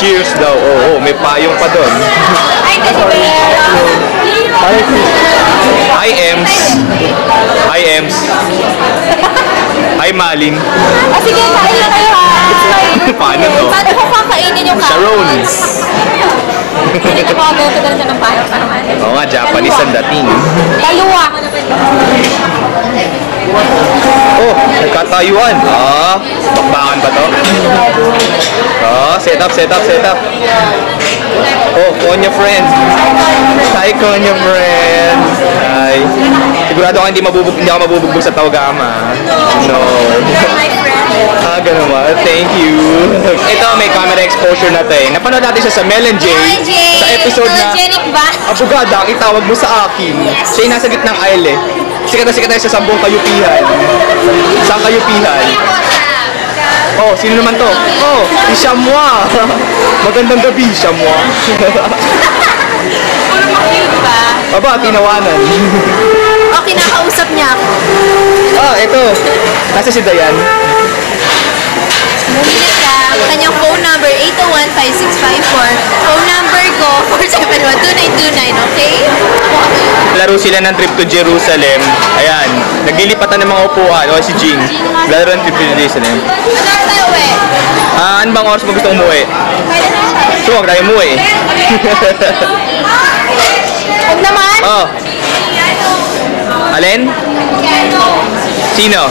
Cheers daw. Oo, may payong pa doon. Ay, kasi Hi, Ems. Hi, Ems. Hi, Malin. sige, kain lang kayo ha. It's my... Paano to? Paano ko kakainin yung Sharon. Hindi ko magawa ko ng payong pa naman. Oo nga, Japanese ang dating. Dalawa. Oh, nagkatayuan. Bakbakan ba to? Set up. Oh, Konya friends. Hi, Konya friends. Hi. Sigurado ka hindi ako mabubugbog sa Tawagama. No. My friend. Ganun ba? Thank you. Ito, may camera exposure na to eh. Napanood natin siya sa Mel and Jay. Sa episode na, Photogenic ba? Abogada, itawag mo sa akin. Siya yung nasa gitnang aisle eh. Sikat na sa Sambong Kayupihan. Saan Kayupihan? Oh, sino naman to? Oh, si Shamwa. Magandang gabi, Shamwa. Puro ma-cute ba? Aba, tinawanan. O, kinakausap niya ako. Ito. Nasa si Dayan. Bumili ka. Kanyang phone number, 801-5654. Phone number ko, 471-2929, okay? Laro sila ng trip to Jerusalem. Ayan, naglilipatan ng mga upuan. O, si Jing. Laro ng trip to Jerusalem. Ano tayo uwi? Ano bang oras mo gusto umuwi? Pwede na tayo. So, huwag tayo umuwi. Huwag naman. Oh. Alin? Sino?